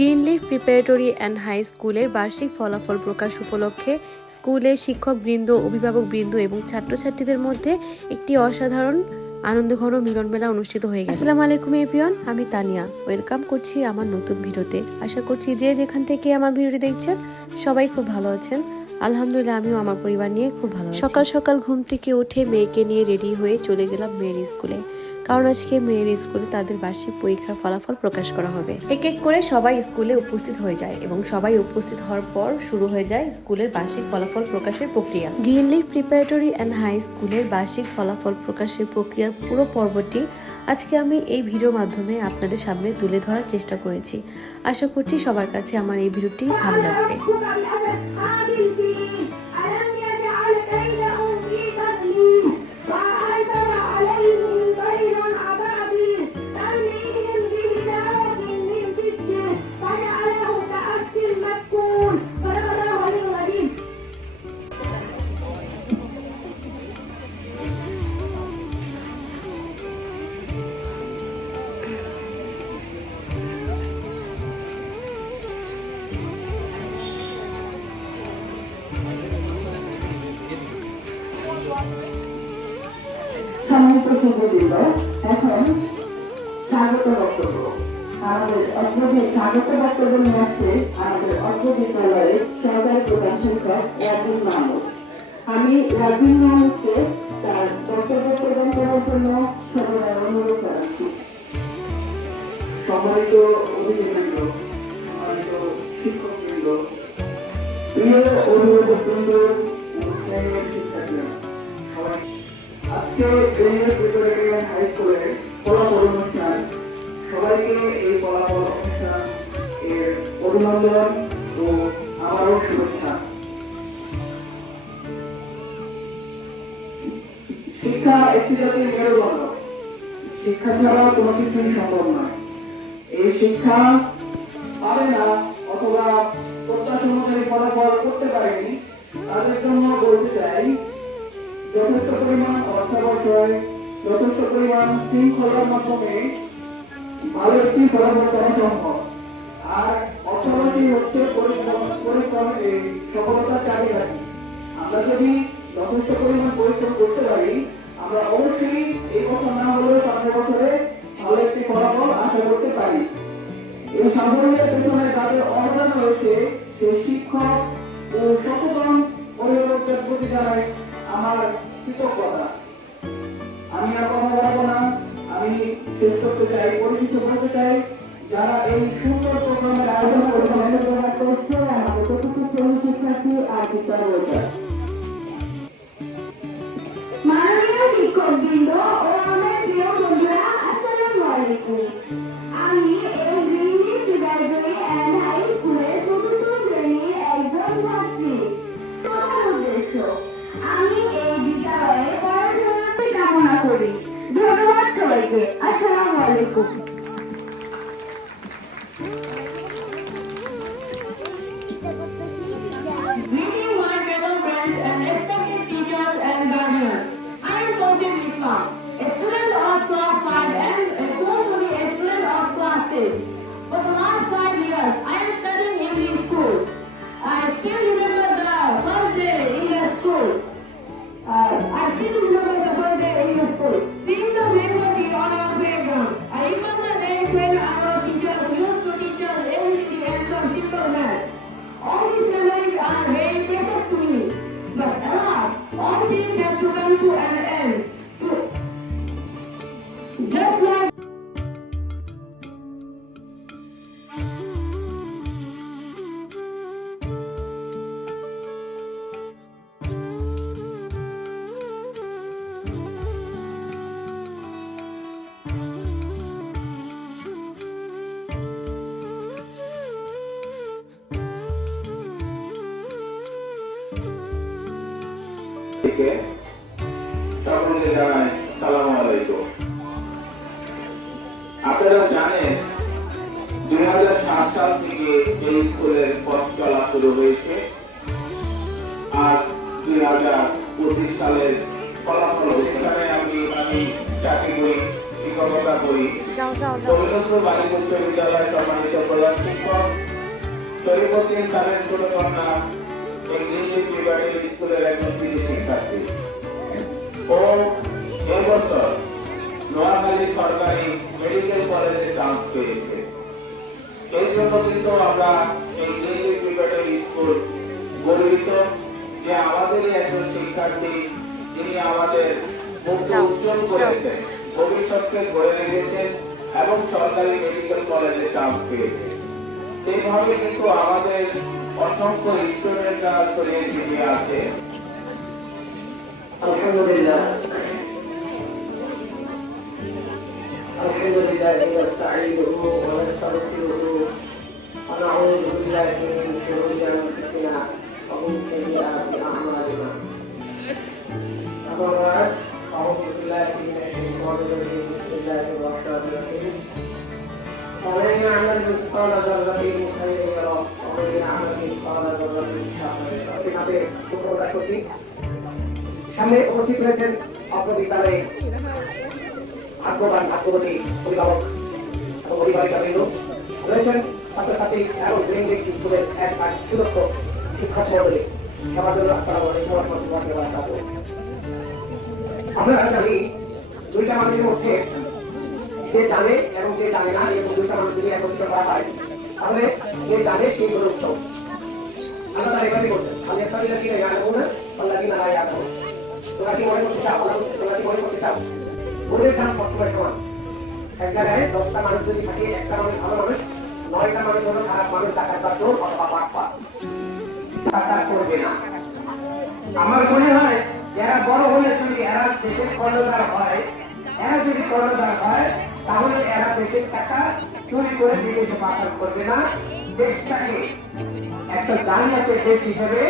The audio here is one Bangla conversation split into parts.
গ্রিনলিফ প্রিপারেটরি অ্যান্ড হাই স্কুলের বার্ষিক ফলাফল প্রকাশ উপলক্ষে স্কুলের শিক্ষকবৃন্দ, অভিভাবকবৃন্দ এবং ছাত্রছাত্রীদের মধ্যে একটি অসাধারণ আনন্দঘন মিলন মেলা অনুষ্ঠিত হয়ে গেছে। আসসালামু আলাইকুম এভরিওয়ান, আমি তানিয়া ওয়েলকাম করছি আমার নতুন ভিডিওতে। আশা করছি যে যেখান থেকে আমার ভিডিওটি দেখছেন সবাই খুব ভালো আছেন। আলহামদুলিল্লাহ, আমিও আমার পরিবার নিয়ে খুব ভালো আছি। সকাল সকাল ঘুম থেকে উঠে মেয়েকে নিয়ে রেডি হয়ে চলে গেলাম মেয়ের স্কুলে, কারণ আজকে মেয়ের স্কুলে তাদের বার্ষিক পরীক্ষার ফলাফল প্রকাশ করা হবে। এক এক করে সবাই স্কুলে উপস্থিত হয়ে যায় এবং সবাই উপস্থিত হওয়ার পর শুরু হয়ে যায় স্কুলের বার্ষিক ফলাফল প্রকাশের প্রক্রিয়া। গ্রিনলিফ প্রিপারেটরি অ্যান্ড হাই স্কুলের বার্ষিক ফলাফল প্রকাশের প্রক্রিয়ার পুরো পর্বটি আজকে আমি এই ভিডিওর মাধ্যমে আপনাদের সামনে তুলে ধরার চেষ্টা করেছি। আশা করছি সবার কাছে আমার এই ভিডিওটি ভালো লাগবে। সম্মানিত সুধীবৃন্দ, এখন স্বাগত বক্তব্য। আমাদের স্বাগত বক্তব্য নিয়ে আসছে আমাদের অত্র বিদ্যালয়ের সহকারী প্রধান শিক্ষক রাজিন মাহমুদ। আমি রাজিন মাহমুদকে তার বক্তব্য প্রদান করার জন্য সবাই অনুরোধ জানাচ্ছি। সম্মানিত অতিথিবৃন্দ, সম্মানিত শিক্ষকবৃন্দ, প্রিয় অভিভাবকবৃন্দ, স্নেহের শিক্ষার্থীরা, সবাই আজকে গ্রিনলিফ প্রিপারেটরি অ্যান্ড হাই স্কুলের ফলাফল অনুষ্ঠান। সবাইকে এই ফলাফল অনুষ্ঠান এর অভিনন্দন ও আমারও শুভেচ্ছা। শিক্ষা একটি জাতির মেরুদণ্ড। শিক্ষা ছাড়া কোনো কিছুই সম্ভব নয়। এই শিক্ষা পারে না অথবা প্রত্যাশা অনুযায়ী ফলাফল করতে পারেনি, তাদের জন্য বলতে চাই, যথেষ্ট পরিমাণ অর্থাবশ্যয়, যথেষ্ট পরিমাণ শৃঙ্খলার মাধ্যমে ভালো একটি ফলাফল করা সম্ভব। আর অর্থনীতি হচ্ছে সফলতার চাবিকাঠি। আমরা যদি যথেষ্ট পরিমাণ পরিশ্রম করতে পারি, আমরা অবশ্যই এই বছর না হলেও সামনের বছরে ভালো একটি ফলাফল আশা করতে পারি। এই সাফল্যের পেছনে তাদের অবদান রয়েছে, সেই শিক্ষক ও সচেতন অভিভাবকদের প্রতি জানাই আমার কৃতজ্ঞতা। আমি আর কথা বলবো না, আমি শেষ করতে চাই, পরিচিত বলতে চাই, যারা এই সুন্দর প্রোগ্রামের আয়োজন করছে আমাদের চতুর্থ শ্রেণীর শিক্ষার্থী আর বিদ্যালয়। মাননীয় শিক্ষকবৃন্দ ও আমার প্রিয় বন্ধুরা, আসসালামু আলাইকুম। আমি এই গ্রিনলিফ প্রিপারেটরি অ্যান্ড হাই স্কুলের চতুর্থ শ্রেণীর একজন ছাত্রী। প্রধান উদ্দেশ্য, আমি এই বিদ্যালয়ে পড়াশোনার কামনা করি। ধন্যবাদ সবাইকে। আসসালামু আলাইকুম। Greeting my fellow friends and respected teachers and guardians. I am Kaushik Mishra, a student of class 5 and soon to be a student of class 6. For the last 5 years, I am studying in this school. I still remember the first day in the school. Seeing the variety on our playground, I remember the days when our teachers used to teach us everything and some simple math. All these memories are very precious to me. But alas, all things have to come to an end. Just like সকলকে জানাই সালাম আলাইকুম। আপনারা জানেন 2007 সাল থেকে এই স্কুলের পথ চলা শুরু হয়েছে। আজ 2025 সালের ফলাফল এখানে আমি চাকরি করি, শিক্ষকতা করি। যাও রবীন্দ্র বালিকা উচ্চ বিদ্যালয়ের সম্মানিত প্রধান শিক্ষক শরীফুদ্দিন স্যারের ছোট কন্যা ইংরেজি প্রিপারেটরি স্কুলের একজন কৃতি শিক্ষার্থী। ও এবছর নোয়াখালী সরকারি মেডিকেল কলেজে চান্স পেয়েছে। এই জন্য কিন্তু আমরা ইংরেজি প্রিপারেটরি স্কুল গর্বিত যে আমাদের একজন শিক্ষার্থী যিনি আমাদের মুখ উজ্জ্বল করেছেন, ভবিষ্যৎকে গড়ে রেখেছেন এবং সরকারি মেডিকেল কলেজে চান্স পেয়েছে। এইভাবে কিন্তু আমাদের অসংখ্য স্টুডেন্টরা ছড়িয়ে ছিটিয়ে আছে। আলহামদুলিল্লাহ نستعينه ونستغفره ونعوذ بالله من شرور انفسنا ومن سيئات اعمالنا. اما بعد اعوذ بالله من الشيطان الرجيم بسم الله الرحمن الرحيم. ومن يعمل مثقال ذرة خيرا يره ومن يعمل مثقال ذرة شرا يره. সামনে উপস্থিত রয়েছেন অত্র বিদ্যালয়ে ভাগ্যবান ভাগ্যবতী অভিভাবক এবং অভিভাবিকাবৃন্দ, রয়েছেন ছাত্রছাত্রী এবং ইংরেজি স্কুলের এক সুদক্ষ শিক্ষক মণ্ডলী। সবার জন্য আমরা জানি দুইটা মানুষের মধ্যে যে জানে এবং যে জানে না, এবং দুইটা মানুষ যদি একত্রিত করা হয় তাহলে যে জানে সেই হল উত্তম। আমরা তার এভাবেই বলছেন আমি একটা দিলে কি জানবো না আল্লাহ কি না জানবো। তোমরা কি মনে করতে চাও? তোমরা কি মনে করতে চাও ভুলের দাম সবসময় সমান? এক জায়গায় 10টা মানুষ যদি থাকে, একটা মানুষ ভালো মানুষ, 9টা মানুষ হলো খারাপ মানুষ, ডাকাত বা চোর অথবা বাটপার, তা করবে না। আমার মনে হয় যারা বড় হলে যদি এরা দেশের কর্ণধার হয়, এরা যদি কর্ণধার হয় তাহলে এরা দেশের টাকা চুরি করে বিদেশে পাচার করবে না, দেশটাকে একটা জালিয়াতের দেশ হিসেবে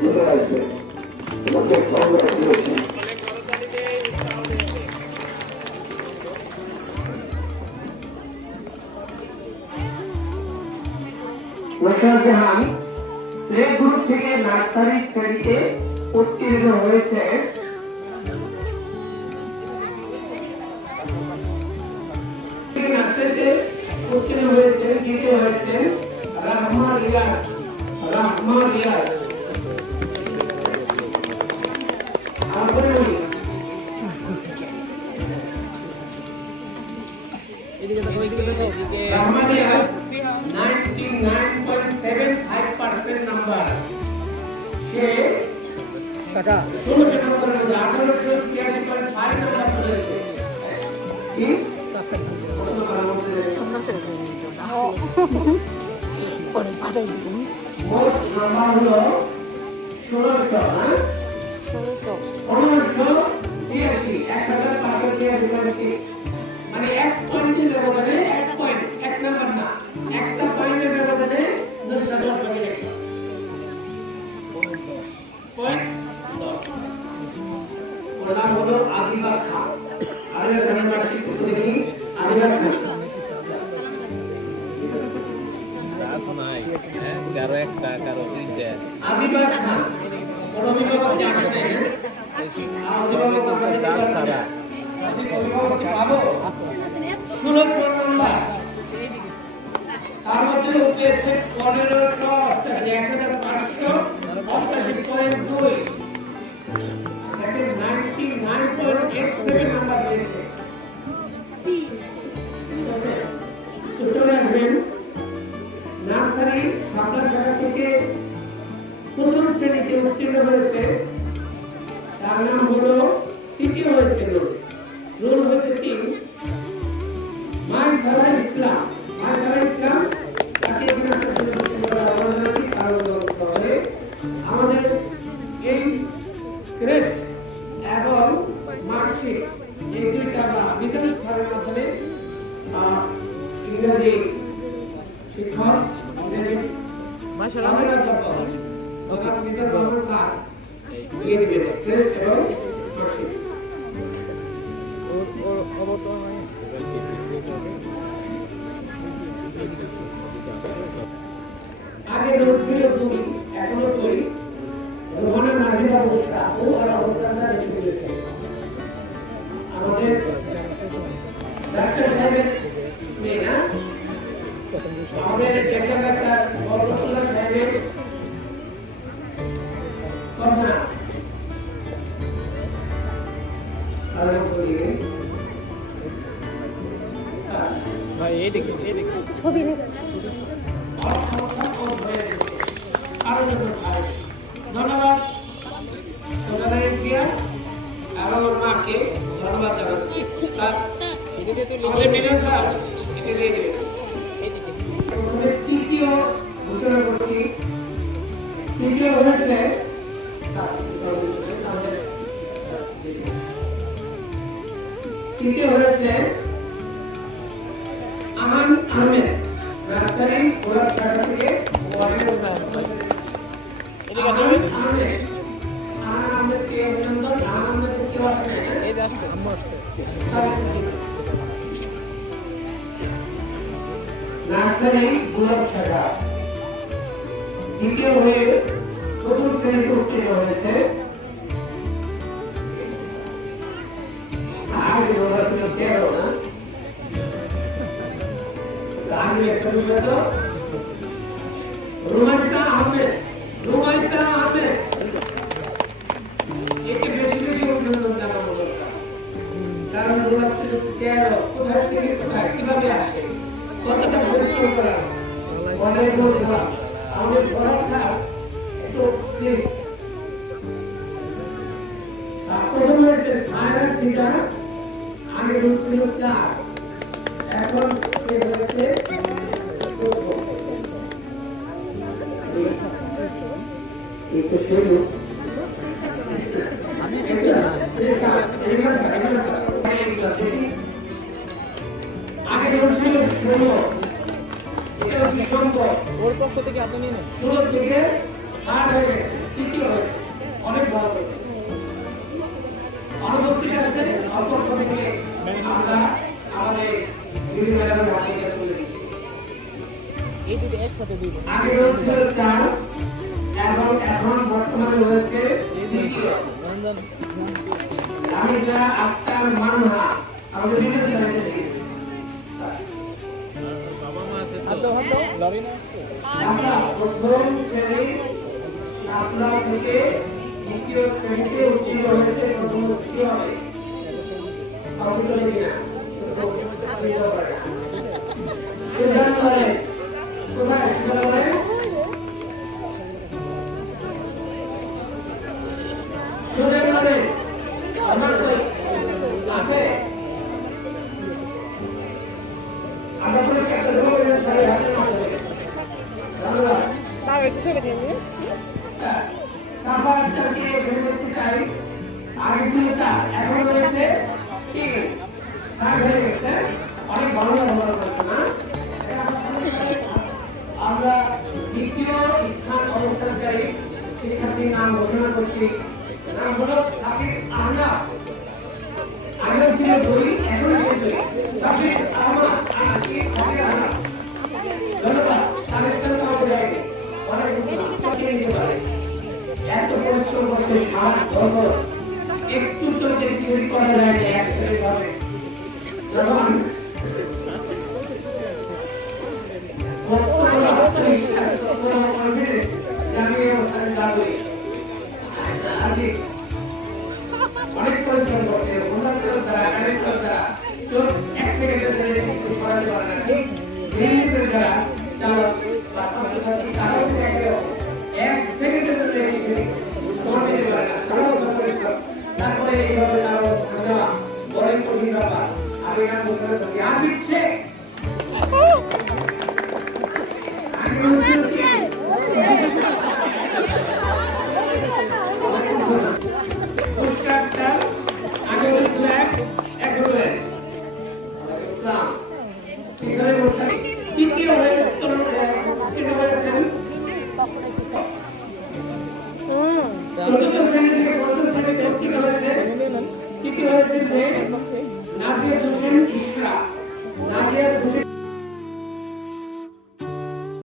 চলে আসবে। তোমাকে কংগ্রেচুলেশন। জাহান প্লে গ্রুপ থেকে নার্সারি শ্রেণীতে উত্তীর্ণ হয়েছে দ্বিতীয় হয়েছে রাহমা রিয়াদ। রাহমা রিয়াদ 99.75% নাম্বার। সে 16 নম্বরের মধ্যে 1886.5 নাম্বার পেয়েছে। কি মোট নাম্বার হলো 1586 মানে 1 পয়েন্টের ব্যবধানে 1 পয়েন্ট, 1 নাম্বার না, একটা পয়েন্টের ব্যবধানে 10 নাম্বার পেয়ে গেছে। পয়েন্ট 10। ওর নাম হলো আদিবা খান। আদিবা খানের মাসিক কত দেখি? আদিবা খান কারো একটা কারো তিনটা আদিবা খান কোন অভিভাবক জানে না। অভিভাবক ছাড়া অভিভাবক পাবো 1600 নাম্বার। তার মধ্যে পেয়েছে 1588.2 দেখেন 99.87 নাম্বার পেয়েছে। নার্সারি সাবলা শাখা থেকে প্রথম শ্রেণীতে উত্তীর্ণ হয়েছে, তার নাম হলো তৃতীয় হয়েছে রোল হয়েছে 3 মাইসারা ইসলাম। তাকে আমাদের এই ক্রেস্ট এবং মার্কশিট এই দুইটা বিজনেস স্যারের মাধ্যমে ইংরেজি শিক্ষক দিয়ে দিবে ক্রেস্ট এবং মার্কশিট। আগে ছিল 2, এখনো 2। রোহানের মাঝের অবস্থা ও আর অবস্থাটা দেখে দিয়েছে। আরম্ভ করিয়ে ভাই এইদিকে ছবি নেই। ধন্যবাদ সরকারের চেয়ার এবং ওর মাকে ধন্যবাদ জানাচ্ছি স্যার। আমাদের মিলন স্যার এটা দিয়ে দেবেন। প্রথমে তৃতীয় ঘোষণা করছি। তৃতীয় হয়েছে তৃতীয় হয়েছে আমান আহমেদ, রাজধানী গোলাপ ঢাকা থেকে আহমেদকে অভিনন্দন। আহমেদের কেউ আসে না? এই যে আসছে আম্মু আসছে রাজধানী গোলাপ ঢাকা। দ্বিতীয় হয়ে প্রথম শ্রেণীতে উত্তীর্ণ হয়েছে আগে বলা ছিল 13 না? আমি একটা বিষয় তো রুমাইসা আহমেদ। রুমাইসা আহমেদ একে বেশি বেশি অভিনন্দন জানাবো দরকার। কারণ রুমাইসা 13 কোথায় থেকে কোথায় কিভাবে আসে, কতটা পরিশ্রম করা, অনেক বছর আমাদের পড়া ছাড় একটু প্লিজ। প্রথম হয়েছে সায়রা সিজা, আগে ছিল 4, এখন সে হয়েছে 14। itu dulu. ওর পক্ষ থেকে আপনি নিয়ে নেন। অনেক ভালো হয়েছে। পরবর্তী আছে অল্প থেকে আমরা আমাদের বিভিন্ন জায়গায় রাখিয়ে তুলে দিচ্ছি। এই দুটো একসাথে দিব। আগে রয়েছিল 4, এখন বর্তমানে রয়েছে দ্বিতীয়। রামিজা আক্তার মানহা আমাদের বিভিন্ন জায়গায় দিই। বাবা মা আছে তো হাত দাও লবি না আমরা প্রথম শ্রেণী শাপলা থেকে দ্বিতীয় শ্রেণীতে উত্তীর্ণ হয়েছে। প্রথম কি হবে? অবশ্যই দিনা সুজান করে কোথায়? সুজান করে সুজান করে আমার কই আছে? আমরা পুরস্কার দেবো স্যার হাতে মারতে। ধন্যবাদ। তার একটু ছবি দিয়ে দিন। সাফারটাকে বের করতে চাই। আগে ছিল 4, এখন রয়েছে 3। তার হয়ে গেছে অনেক ভালো করছে না? আমরা দ্বিতীয় স্থান অবস্থানকারী শিক্ষার্থীর নাম ঘোষণা করছি। নাম হলো সাফির আহনাফ। আগে ছিল 2, এখন সে 2। সাফির আহনাফ। ধন্যবাদ। তার স্থান আমাদের আগে অনেক নিতে পারে। এত পরিশ্রম করছে 7 বছর, একটু চলতে চুরি করা যায় না একসাথে ভাবে। যখন অনেক পরিশ্রম করছে। চোখ 1 সেকেন্ডের মধ্যে ছড়াতে পারে না। ঠিক মিনিটের যারা চালক বা ছাত্রছাত্রী তারাও 1 সেকেন্ডের মধ্যে ছড়াতে পারে না। তারপরে এইভাবে আরো যাওয়া বড় কঠিন ব্যাপার। আমি না বলতে পারছি আবির শেখ। পুরস্কারটা আগে বলেছিল 1, এখন হয়ে ইসলাম পিছনে বসে তৃতীয় হয়ে উত্তীর্ণ হয়েছেন। চতুর্থ শ্রেণী থেকে পঞ্চম শ্রেণীতে উত্তীর্ণ হয়েছে। তৃতীয় হয়েছে যে নাজিয়া হোসেন ইশরাক।